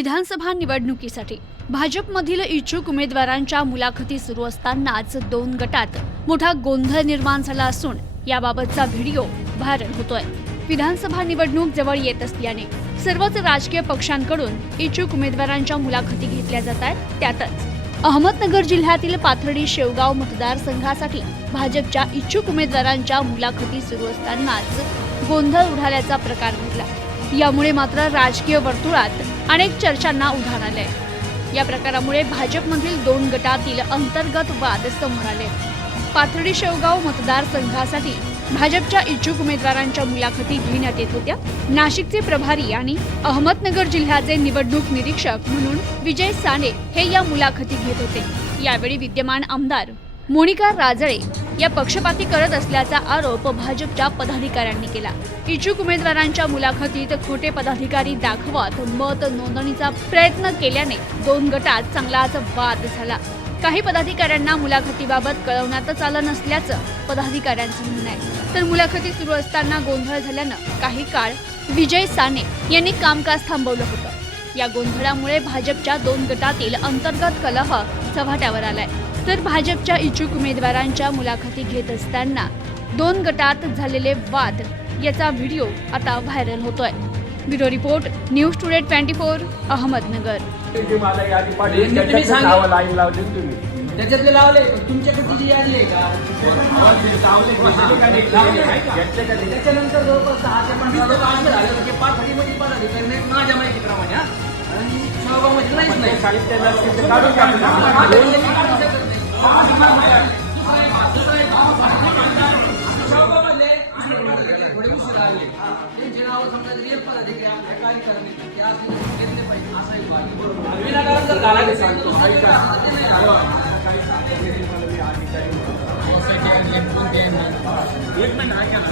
विधानसभा निवडणुकीसाठी. भाजपमधील इच्छुक उमेदवारांच्या मुलाखती सुरू असतानाच दोन गटात मोठा गोंधळ निर्माण झाला असून याबाबतचा व्हिडिओ व्हायरल होतोय. विधानसभा निवडणूक जवळ येत असल्याने सर्वच राजकीय पक्षांकडून इच्छुक उमेदवारांच्या मुलाखती घेतल्या जात आहेत. त्यातच अहमदनगर जिल्ह्यातील पाथर्डी शेवगाव मतदारसंघासाठी भाजपच्या इच्छुक उमेदवारांच्या मुलाखती सुरू असतानाच गोंधळ उडाल्याचा प्रकार घडला. यामुळे मात्र राजकीय वर्तुळात अनेक चर्चांना उधाण आलंय. या प्रकारामुळे भाजपमधील दोन गटातील अंतर्गत वाद समोर आले. पाथर्डी शेवगाव मतदारसंघासाठी भाजपच्या इच्छुक उमेदवारांच्या मुलाखती घेण्यात येत होत्या. नाशिकचे प्रभारी आणि अहमदनगर जिल्ह्याचे निवडणूक निरीक्षक म्हणून विजय साने हे या मुलाखती घेत होते. यावेळी विद्यमान आमदार मोनिका राजळे या पक्षपाती करत असल्याचा आरोप भाजपच्या पदाधिकाऱ्यांनी केला. इच्छुक उमेदवारांच्या मुलाखतीत खोटे पदाधिकारी दाखवत मत नोंदणीचा प्रयत्न केल्याने दोन गटात चांगलाच वाद झाला. काही पदाधिकाऱ्यांना मुलाखतीबाबत कळवण्यातच आलं नसल्याचं पदाधिकाऱ्यांचं म्हणणं आहे. तर मुलाखती सुरू असताना गोंधळ झाल्यानं काही काळ विजय साने यांनी कामकाज थांबवलं होतं. या गोंधळामुळे भाजपच्या दोन गटातील अंतर्गत कलह चव्हाट्यावर आलाय. तर भाजपच्या इच्छुक उमेदवारांच्या मुलाखती घेत असताना दोन गटात झालेले वाद याचा व्हिडिओ आता व्हायरल होतोय. Bureau report news today twenty four Ahmednagar. त्याच्यातले लावले तुमच्याकडची जी यादी आहे का? त्याच्यानंतर जवळपास ते पंधरा झाले होते पाच माझ्या माहितीप्रमाणे हा. आणि शहरामध्ये नाहीच ते नाही विनाकारण जर गाला घेतला तर एक मिनिट ऐका ना